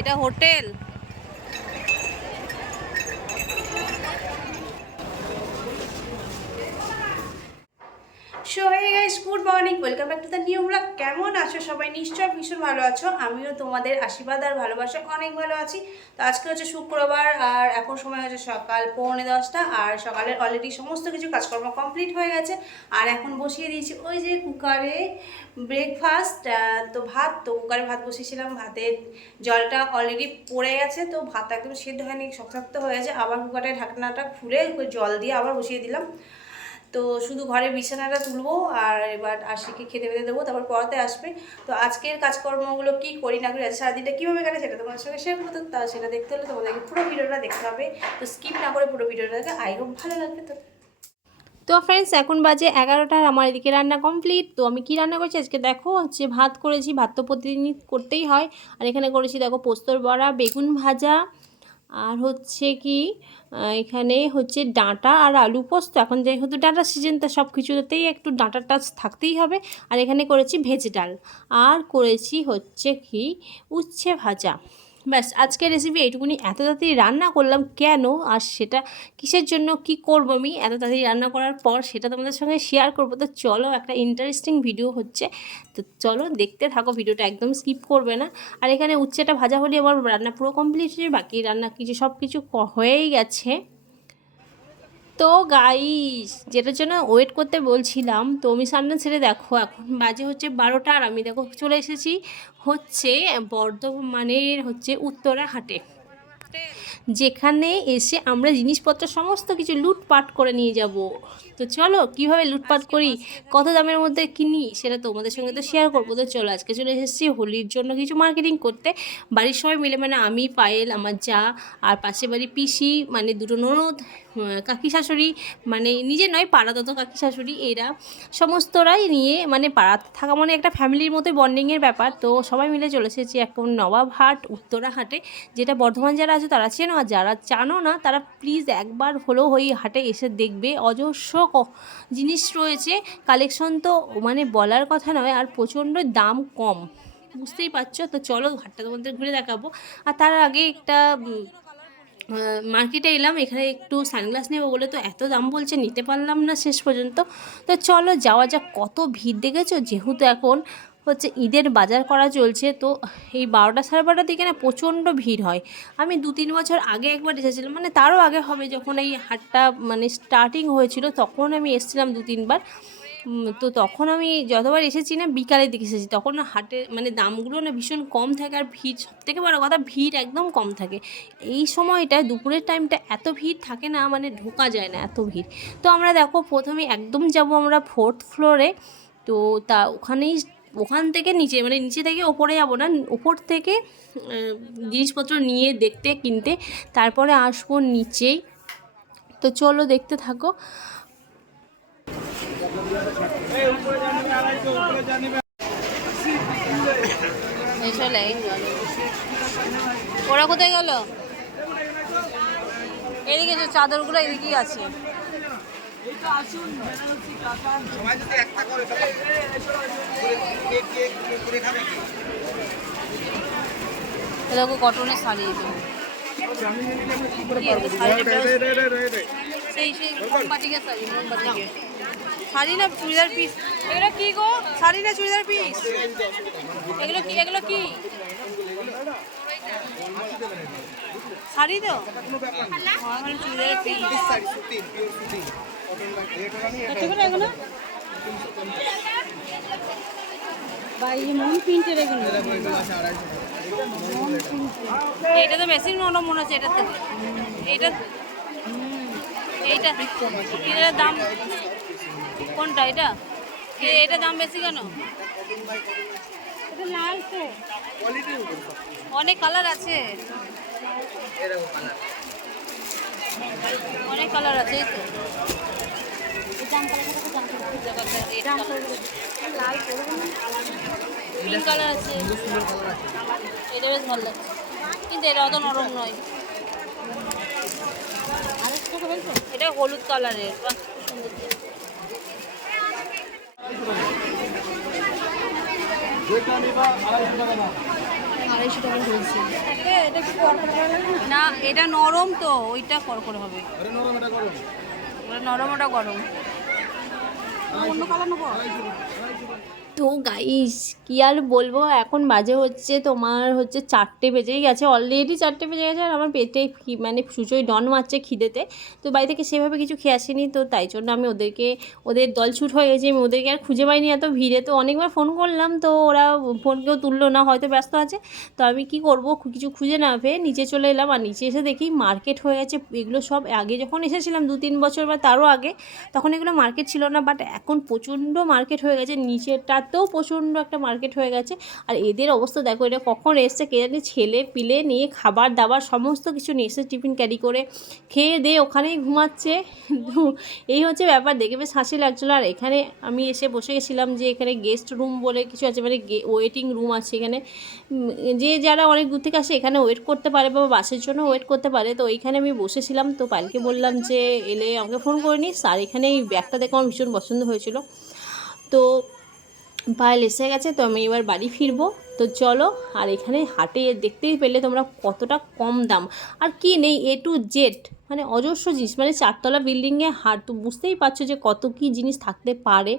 এটা hotel. So hey guys, good morning, welcome back to the new blog. কেমন আছো সবাই? নিশ্চয় ভীষণ ভালো আছো। আমিও তোমাদের আশীর্বাদ আর ভালোবাসা অনেক ভালো আছি। তো আজকে হচ্ছে শুক্রবার আর এখন সময় হচ্ছে সকাল 9:45 আর সকালের অলরেডি সমস্ত কিছু কাজকর্ম কমপ্লিট হয়ে গেছে। আর এখন বসিয়ে দিয়েছি ওই যে কুকারে ব্রেকফাস্ট। তো কুকারে ভাত বসিয়েছিলাম, ভাতের জলটা অলরেডি পড়ে গেছে, তো ভাতটা একদম সেদ্ধ হয়নি, শক্ত হয়ে গেছে। আবার কুকারের ঢাকনাটা খুলে জল দিয়ে আবার বসিয়ে দিলাম। তো শুধু ঘরে বিছানাটা তুলবো আর এবার আশিকে খেতে বেঁধে দেবো, তারপর পড়াতে আসবে। তো আজকের কাজকর্মগুলো কি করি না করি, সারাদিনটা কীভাবে কাটে সেটা তোমাদের সঙ্গে শেয়ার করতে, তা সেটা দেখতে হলে তোমাদেরকে পুরো ভিডিওটা দেখতে হবে। তো স্কিপ না করে পুরো ভিডিওটা দেখে আই হোপ ভালো লাগবে। তো ফ্রেন্ডস, এখন বাজে 11টার, আমার এদিকে রান্না কমপ্লিট। তো আমি কি রান্না করছি আজকে দেখো, হচ্ছে ভাত করেছি, ভাত তো প্রতিদিন করতেই হয়। আর এখানে করেছি দেখো পোস্তর বড়া, বেগুন ভাজা, আর হচ্ছে কি এখানে হচ্ছে ডাঁটা আর আলু পোস্ত। এখন যেহেতু ডাঁটার সিজন, তো সব কিছুতেই একটু ডাঁটার টাচ থাকতেই হবে। আর এখানে করেছি ভেজ ডাল, আর করেছি হচ্ছে কি উচ্ছে ভাজা। ব্যাস, আজকের রেসিপি এইটুকুনি। এত তাড়াতাড়ি রান্না করলাম কেন, আর সেটা কিসের জন্য, কি করব আমি এত তাড়াতাড়ি রান্না করার পর, সেটা তোমাদের সঙ্গে শেয়ার করবো। তো চলো, একটা ইন্টারেস্টিং ভিডিও হচ্ছে, তো চলো দেখতে থাকো, ভিডিওটা একদম স্কিপ করবে না। আর এখানে উচ্ছেটা ভাজা হলে আমার রান্না পুরো কমপ্লিট হয়ে, বাকি রান্না কিছু সব কিছু হয়েই গেছে। তো গাইস, যেটার জন্য ওয়েট করতে বলছিলাম, তো আমি সামনে ছেড়ে দেখো, এখন বাজে হচ্ছে 12টা, আর আমি দেখো চলে এসেছি হচ্ছে বর্ধমানের হচ্ছে উত্তরা হাটে, যেখানে এসে আমরা জিনিসপত্র সমস্ত কিছু লুটপাট করে নিয়ে যাব। তো চলো কীভাবে লুটপাট করি, কত দামের মধ্যে কিনি, সেটা তোমাদের সঙ্গে তো শেয়ার করবো। তো চলো, আজকে চলে এসেছি হোলির জন্য কিছু মার্কেটিং করতে, বাড়ির সবাই মিলে, মানে আমি, পায়েল, আমার যা, আর পাশে বাড়ি পিসি, মানে দুটো ননদ, কাকি শাশুড়ি, মানে নিজে নয় পাড়াগত কাকি শাশুড়ি, এরা সমস্তরাই নিয়ে, মানে পাড়াতে থাকা মানে একটা ফ্যামিলির মতোই বন্ডিংয়ের ব্যাপার। তো সবাই মিলে চলে এসেছি এখন নবাবহাট উত্তরা হাটে, যেটা বর্ধমান যারা আছে তারা চেনো, আর যারা জানো না তারা প্লিজ একবার হলেও ওই হাটে এসে দেখবে। অজস্র জিনিস রয়েছে, কালেকশন তো মানে বলার কথা নয়, আর প্রচণ্ড দাম কম, বুঝতেই পারছো। তো চলো হাটটা তোমাদের ঘুরে দেখাবো। আর তার আগে একটা মার্কেটে এলাম, এখানে একটু সানগ্লাস নেবো বলে, তো এত দাম বলছে, নিতে পারলাম না শেষ পর্যন্ত। তো চলো যাওয়া যাক। কত ভিড় দেখেছো, যেহেতু এখন হচ্ছে ঈদের বাজার করা চলছে, তো এই 12টা সাড়ে 12টার দিকে না প্রচণ্ড ভিড় হয়। আমি 2-3 বছর আগে একবার এসেছিলাম, মানে তারও আগে হবে, যখন এই হাটটা মানে স্টার্টিং হয়েছিল, তখন আমি এসেছিলাম 2-3 বার। তো তখন আমি যতবার এসেছি না বিকালের দিকে এসেছি, তখন হাটে মানে দামগুলো না ভীষণ কম থাকে, আর ভিড়, সবথেকে বড় কথা ভিড় একদম কম থাকে। এই সময়টা দুপুরের টাইমটা এত ভিড় থাকে না, মানে ঢোকা যায় না, এত ভিড়। তো আমরা দেখো প্রথমে একদম যাব আমরা 4th ফ্লোরে। তো ওখান থেকে নিচে, মানে নিচে থেকে ওপরে যাব না, ওপর থেকে জিনিসপত্র নিয়ে দেখতে কিনতে, তারপরে আসবো নিচেই। তো চলো দেখতে থাকো। ওরা কোথায় গেল? এদিকে যে চাদরগুলো এদিকেই আছে। দেখো কটনের শাড়ি, সেই মোমবাটিকের শাড়ি, শাড়ি না চুড়িদার পিস? এগুলো কি গো, শাড়ি না চুড়িদার পিস? এগুলো কি, এগুলো কি শাড়ি? তো চুড়িদার পিস এগুলো এটা তো বেশি নরম মনে হচ্ছে এটার থেকে। এইটা এটার দাম কোনটা? এটা দাম বেশি কেন? অনেক কালার আছে, অনেক কালার আছে। এই তো পিঙ্ক কালার আছে, এটা বেশ ভালো লাগছে, কিন্তু এটা অত নরম নয়। এটা হলুদ কালারের, বাহ সুন্দর। 250 টাকা হয়েছে। না এটা নরম তো, ওইটা করে হবে। ওটা নরম, ওটা গরম। অন্য কালার নেবো। তো গাইস কি আর বলবো, এখন বাজে হচ্ছে তোমার 4টে বেজেই গেছে, অলরেডি 4টে বেজে গেছে। আর আমার পেটে মানে সুচোই ডন মারছে খিদেতে। তো বাড়ি থেকে সেভাবে কিছু খেয়ে আসিনি, তো তাই জন্য আমি ওদের দলছুট হয়ে গেছে। আমি ওদেরকে আর খুঁজে পাইনি এত ভিড়ে। তো অনেকবার ফোন করলাম, তো ওরা ফোন কেউ তুললো না, হয়তো ব্যস্ত আছে। তো আমি কি করব, কিছু খুঁজে না পেয়ে নিচে চলে এলাম। আর নিচে এসে দেখি মার্কেট হয়ে গেছে। এগুলো সব আগে যখন এসেছিলাম 2-3 বছর বা তারও আগে, তখন এগুলো মার্কেট ছিল না, বাট এখন প্রচণ্ড মার্কেট হয়ে গেছে। নিচেরটাতেও প্রচণ্ড একটা মার্কেট হয়ে গেছে। আর এদের অবস্থা দেখো, এটা কখন এসছে কে জানি, ছেলে পিলে নিয়ে খাবার দাবার সমস্ত কিছু নিয়ে এসে টিফিন ক্যারি করে খেয়ে দিয়ে ওখানেই ঘুমাচ্ছে। তো এই হচ্ছে ব্যাপার, দেখে বেশ হাসি লাগছিলো। আর এখানে আমি এসে বসে গেছিলাম, যে এখানে গেস্ট রুম বলে কিছু আছে, মানে ওয়েটিং রুম আছে এখানে। যে যারা অনেক দূর থেকে আসে এখানে ওয়েট করতে পারে বা বাসের জন্য ওয়েট করতে পারে। তো এইখানে আমি বসেছিলাম। তো পায়েলকে বললাম যে এলে আমাকে ফোন করে নিস। আর এখানে এই ব্যাগটা দেখে আমার ভীষণ পছন্দ হয়েছিল। তো পায়েল এসে গেছে, তো আমি এবার বাড়ি ফিরবো। তো চলো। আর এখানে হাটে দেখতেই পেলে তোমরা কতটা কম দাম, আর কি নেই, A to Z মানে অজস্র জিনিস। মানে 4তলা বিল্ডিংয়ে হাট, তো বুঝতেই পারছো যে কত কি জিনিস থাকতে পারে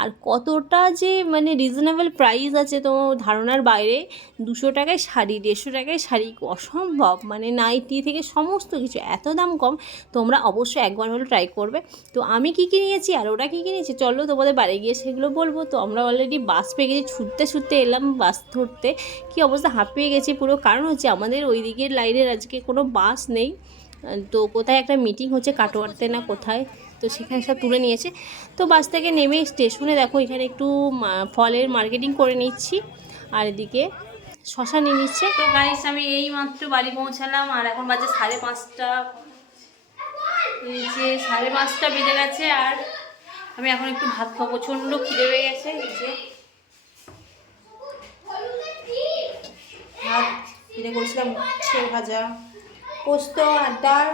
আর কতটা যে মানে রিজনেবল প্রাইস আছে, তো ধারণার বাইরে। 200 টাকায় শাড়ি, 150 টাকায় শাড়ি, অসম্ভব। মানে নাইটি থেকে সমস্ত কিছু এত দাম কম। তোমরা অবশ্যই একবার হলো ট্রাই করবে। তো আমি কী কী নিয়েছি আর ওরা কী কী নিয়েছে, চলো তোমাদের বাড়ি গিয়ে সেগুলো বলবো। তো আমরা অলরেডি বাস পেয়ে গেছি, ছুটতে এলাম বাস ধরতে। কী অবস্থা, হাঁপিয়ে গেছি পুরো। কারণ হচ্ছে আমাদের ওই দিকের লাইনের আজকে কোনো বাস নেই। তো কোথায় একটা মিটিং হচ্ছে কাটোয়াতে না কোথায়, তো সেখানে সব তুলে নিয়েছে। তো বাস থেকে নেমে স্টেশনে দেখো এখানে একটু ফলের মার্কেটিং করে নিচ্ছি। আর এদিকে শশা নিয়ে নিচ্ছে। তো গাইস আমি এই মাত্র বাড়ি পৌঁছালাম, আর এখন বাজে 5:30। এই যে 5:30 বেজে গেছে। আর আমি এখন একটু ভাত খাবো, প্রচণ্ড খিদে পেয়ে গেছে। ভাত কিনে করেছিলাম উচ্ছে ভাজা, পোস্ত আর ডাল।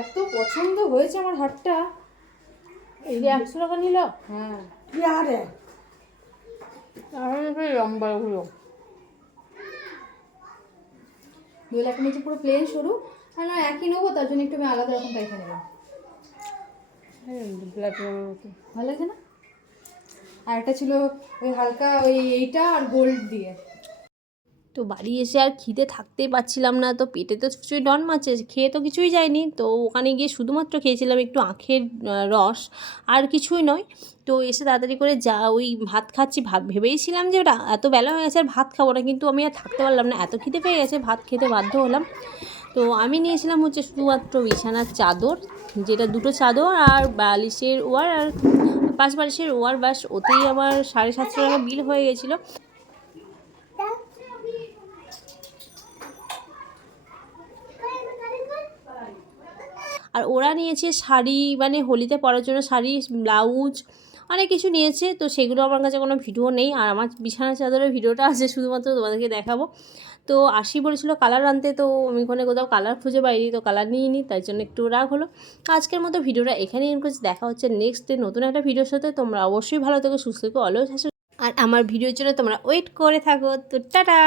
এত পছন্দ হয়েছে আমার হাটটা। এই যে 100 টাকা নিল। হ্যাঁ কি আরে লম্বাগুলো দুই লাখ নিচে পুরো প্লেন সরু। আর না একই নেবো, তার জন্য একটু আমি আলাদা রকম টাইপের নেবো। ভালো লাগে না? আর একটা ছিল ওই হালকা ওই এইটা আর গোল্ড দিয়ে। তো বাড়ি এসে আর খিদে থাকতেই পারছিলাম না। তো পেটে তো কিছুই ডন মারছে, খেয়ে তো কিছুই যায়নি। তো ওখানে গিয়ে শুধুমাত্র খেয়েছিলাম একটু আখের রস, আর কিছুই নয়। তো এসে তাড়াতাড়ি করে ওই ভাত খাচ্ছি। ভেবেইছিলাম যে ওটা এত বেলা হয়ে গেছে আর ভাত খাবো না, কিন্তু আমি আর থাকতে পারলাম না, এত খিদে পেয়ে গেছে, ভাত খেতে বাধ্য হলাম। তো আমি নিয়েছিলাম শুধুমাত্র বিছানার চাদর, যেটা 2টো চাদর আর বালিশের ওয়ার আর 5 বালিশের ওয়ার, বাস ওতেই আমার 750 টাকা বিল হয়ে গেছিলো। আর ওরা নিয়েছে শাড়ি, মানে হোলিতে পরার জন্য শাড়ি, ব্লাউজ, অনেক কিছু নিয়েছে। তো সেগুলো আমার কাছে কোনো ভিডিও নেই। আর আমার বিছানা চাদরের ভিডিওটা আছে, শুধুমাত্র তোমাদেরকে দেখাবো। তো আশি বলেছিল কালার আনতে, তো আমি ওখানে কোথাও কালার খুঁজে পাইনি, তো কালার নিয়ে নিই, তাই জন্য একটু রাগ হলো। আজকের মতো ভিডিওটা এখানেই এন্ড করছি। দেখা হচ্ছে নেক্সট ডে নতুন একটা ভিডিওর সাথে। তোমরা অবশ্যই ভালো থেকো, সুস্থ থেকো, অলওয়েজ হাসো। আর আমার ভিডিওর জন্য তোমরা ওয়েট করে থাকো। তো টাটা।